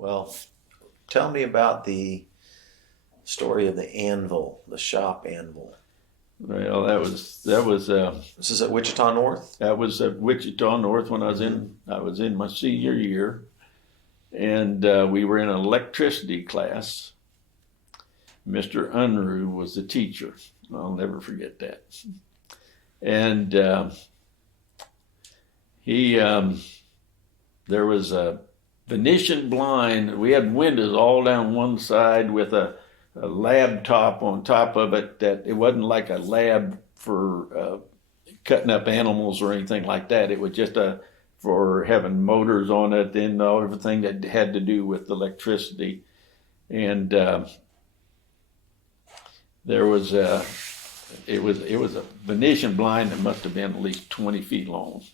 Well, tell me about the story of the Anvil, the shop Anvil. Well, that was This is at Wichita North? that was at Wichita North when I was in my senior year, and we were in an electricity class. Mr. Unruh was the teacher. I'll never forget that. And there was a Venetian blind. We had windows all down one side with a lab top on top of it. That it wasn't like a lab for cutting up animals or anything like that. It was just for having motors on it and everything that had to do with electricity. And there was it was a Venetian blind that must have been at least 20 feet long.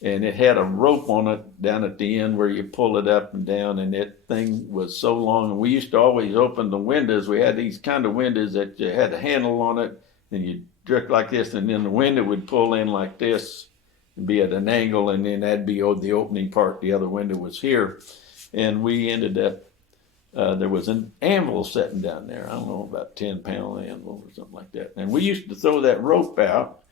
And it had a rope on it down at the end where you pull it up and down, and that thing was so long. And we used to always open the windows. We had these kind of windows that you had a handle on it, and you jerk like this, and then the window would pull in like this and be at an angle, and then that'd be the opening part. The other window was here. And we ended up, there was an anvil sitting down there. I don't know, about 10-pound anvil or something like that. And we used to throw that rope out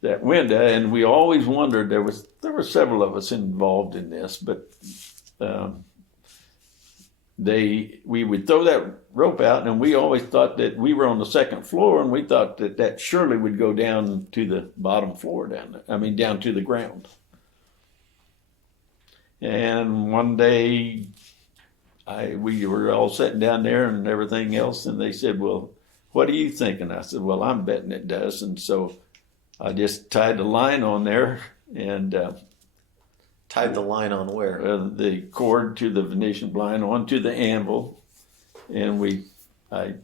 that window, and we always wondered, there were several of us involved in this, but we would throw that rope out, and we always thought that we were on the second floor, and we thought that surely would go down to the bottom floor down to the ground. And one day we were all sitting down there and everything else, and they said, "Well, what do you think?" And I said, "Well, I'm betting it does." And so I just tied the line on there and Tied the line on where? The cord to the Venetian blind onto the anvil, and I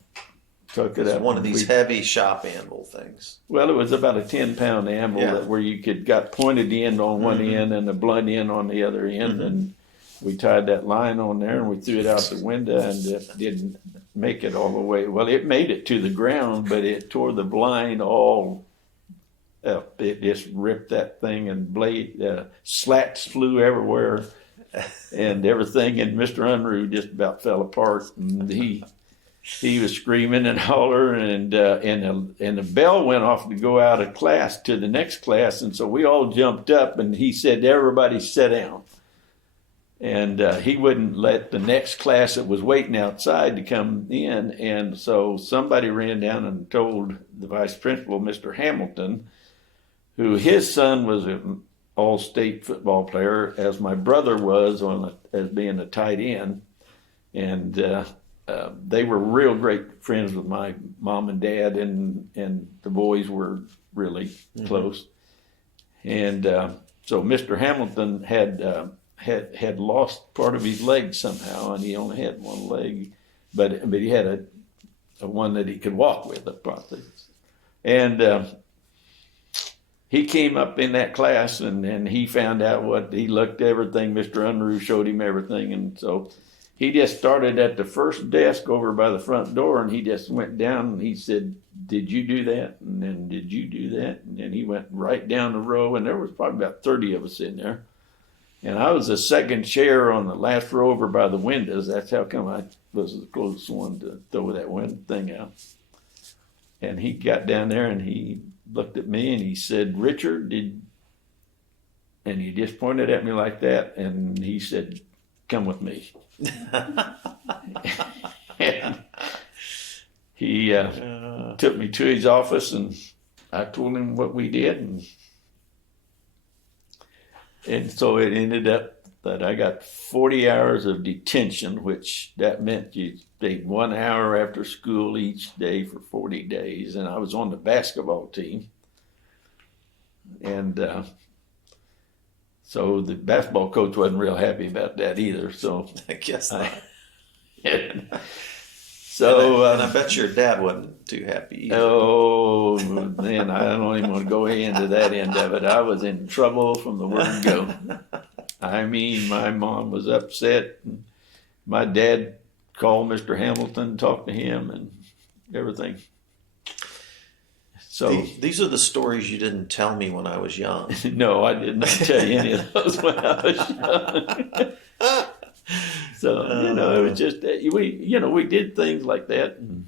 took it up. One of these heavy shop anvil things. Well, it was about a 10-pound anvil where you got pointed end on one end and the blunt end on the other end, and we tied that line on there and we threw it out the window, and it didn't make it all the way. Well, it made it to the ground, but it tore the blind all up. It just ripped that thing, and slats flew everywhere and everything. And Mr. Unruh just about fell apart, and he was screaming and hollering, and the bell went off to go out of class to the next class, and so we all jumped up, and he said, "Everybody sit down." And he wouldn't let the next class that was waiting outside to come in. And so somebody ran down and told the vice principal, Mr. Hamilton, who his son was an all-state football player, as my brother was as being a tight end. And they were real great friends with my mom and dad, and the boys were really close. And so Mr. Hamilton had lost part of his leg somehow, and he only had one leg, but he had a one that he could walk with, a prosthesis. And he came up in that class, and he found out he looked everything. Mr. Unruh showed him everything, and so he just started at the first desk over by the front door, and he just went down, and he said, "Did you do that?" And then, "Did you do that?" And then he went right down the row, and there was probably about 30 of us in there. And I was the second chair on the last row over by the windows. That's how come I was the closest one to throw that thing out. And he got down there and he looked at me and he said, "Richard, and he just pointed at me like that, and he said, "Come with me." And he took me to his office, and I told him what we did, and so it ended up that I got 40 hours of detention, which that meant you stayed 1 hour after school each day for 40 days. And I was on the basketball team. And so the basketball coach wasn't real happy about that either. So I guess not. So and I bet your dad wasn't too happy either. Oh, man, I don't even want to go into that end of it. I was in trouble from the word go. I mean, my mom was upset. And my dad called Mr. Hamilton, talked to him, and everything. So these are the stories you didn't tell me when I was young. No, I did not tell you any of those when I was young. So, it was just, we did things like that. And